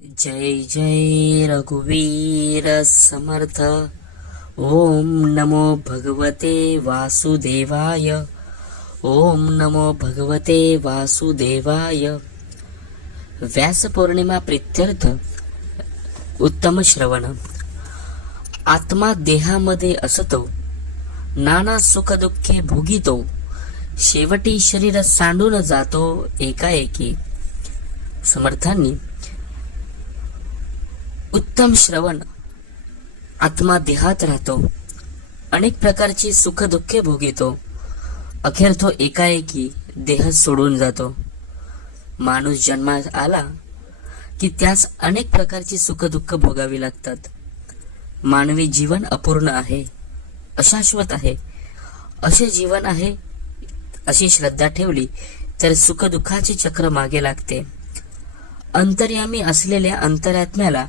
जय जय रघुवीर समर्थ। ओम नमो भगवते वासुदेवाय। ओम नमो भगवते वासुदेवाय। व्यास पौर्णिमा प्रित्यर्थ उत्तम श्रवण। आत्मा देहामध्ये असतो नाना सुख दुःखे भोगितो शेवटी शरीर सांडून जातो एकाएकी। समर्थांनी उत्तम श्रवण. आत्मा देहात राहतो. अनेक प्रकारची सुख दुःखे भोगितो. अखेर तो एकाएकी देह सोडून जातो. माणूस जन्मात आला की त्यास अनेक प्रकारची सुख दुःख भोगावी लागतात. मानवी जीवन अपूर्ण आहे अशाश्वत आहे. असे जीवन आहे अशी श्रद्धा ठेवली तर सुखदुःखाचे चक्र मागे लागते. अंतर्यामी असलेल्या अंतरात्म्याला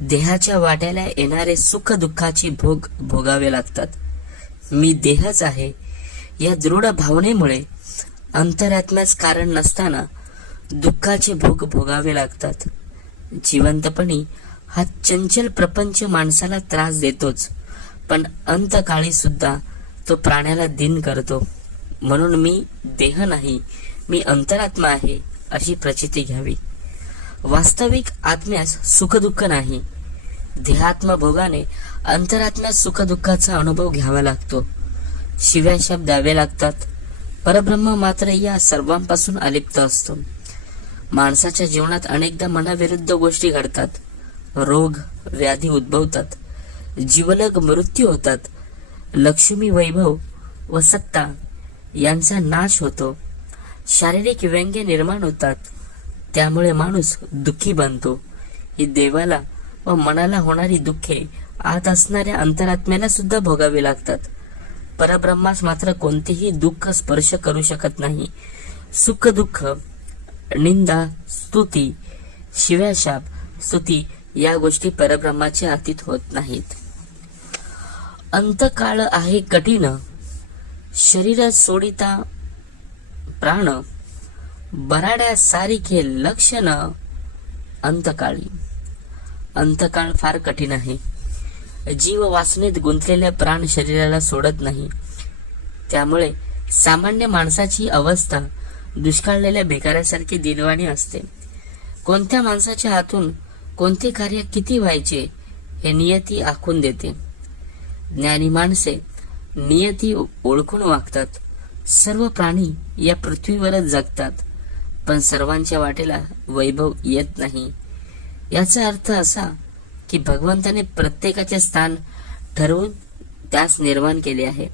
देहाच्या वाट्याला येणारे सुख दुःखाची भोग भोगावे लागतात. मी देहच आहे. या दृढ भावनेमुळे अंतरात्म्यास कारण नसताना दुःखाचे भोग भोगावे लागतात. जिवंतपणी हा चंचल प्रपंच माणसाला त्रास देतोच पण अंतकाळी सुद्धा तो प्राण्याला दिन करतो. म्हणून मी देह नाही मी अंतरात्मा आहे अशी प्रचिती घ्यावी. वास्तविक आत्म्यास सुखदुःख नाही. देहात्मा भोगाने अंतरात्म्यास सुखदुःखाचा अनुभव घ्यावा लागतो. शिव्या शब्द द्यावे लागतात. परब्रह्म मात्र या सर्वांपासून अलिप्त असतो. माणसाच्या जीवनात अनेकदा मनाविरुद्ध गोष्टी घडतात. रोग व्याधी उद्भवतात. जीवलग मृत्यू होतात. लक्ष्मी वैभव व सत्ता यांचा नाश होतो. शारीरिक व्यंग्य निर्माण होतात. त्यामुळे माणूस दुःखी बनतो. ही देवाला व मनाला होणारी दुःखे आत असणाऱ्या अंतरात्म्याला सुद्धा भोगावी लागतात. परब्रह्मास मात्र कोणतेही दुःख स्पर्श करू शकत नाही. सुख दुःख निंदा स्तुती शिव्याशाप स्तुती या गोष्टी परब्रह्माच्या अतीत होत नाहीत. अंतकाळ आहे कठीण. शरीर सोडिता प्राण बराड्या लक्ष लक्षण अंतकाळी. अंतकाळ फार कठीण आहे. जीव वासनेत गुंतलेल्या प्राण शरीराला सोडत नाही. त्यामुळे सामान्य माणसाची अवस्था दुष्काळलेल्या भिकाऱ्यासारखी दिनवाणी असते. कोणत्या माणसाच्या हातून कोणते कार्य किती व्हायचे हे नियती आखून देते. ज्ञानी माणसे नियती ओळखून वागतात. सर्व प्राणी या पृथ्वीवरच जगतात. पण सर्वांच्या वाटेला वैभव येत नाही. याचा अर्थ असा की भगवंताने प्रत्येकाचे स्थान ठरवून त्यास निर्माण केले आहे.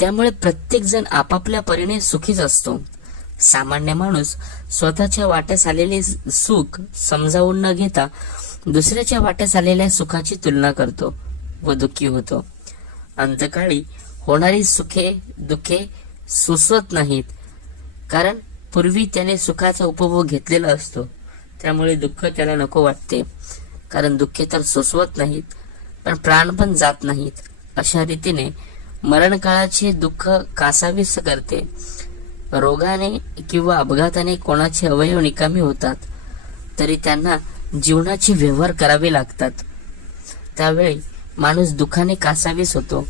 त्यामुळे प्रत्येक जण आपापल्या परीने सुखीच असतो. सामान्य माणूस स्वतःच्या वाट्यास आलेले सुख समजावून न घेता दुसऱ्याच्या वाट्यास आलेल्या सुखाची तुलना करतो व दुःखी होतो. अंतकाळी होणारी सुखे दुःखे सुसवत नाहीत. कारण पूर्वी त्याने सुखाचा उपभोग घेतलेला असतो. त्यामुळे दुःख त्याला नको वाटते. कारण दुःखे तर सोसवत नाहीत पण प्राण पण जात नाहीत. अशा रीतीने मरण काळाचे दुःख कासावीस करते. रोगाने किंवा अपघाताने कोणाचे अवयव निकामी होतात तरी त्यांना जीवनाचे व्यवहार करावे लागतात. त्यावेळी माणूस दुःखाने कासावीस होतो.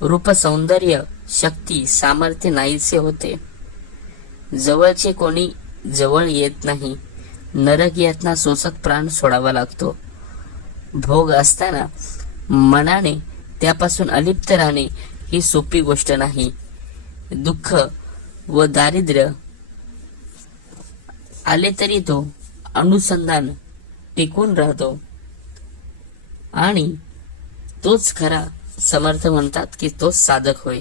रूप सौंदर्य शक्ती सामर्थ्य नाहीसे होते. जवळचे कोणी जवळ येत नाही. नरक यातना सोसत प्राण सोडावा लागतो. भोग असताना मनाने त्यापासून अलिप्त राहणे ही सोपी गोष्ट नाही. दुःख व दारिद्र्य आले तरी तो अनुसंधान टिकून राहतो. आणि तोच खरा समर्थ म्हणतात की तोच साधक होय.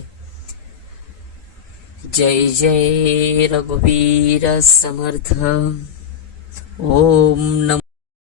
जय जय रघुवीर समर्थ. ओम नम.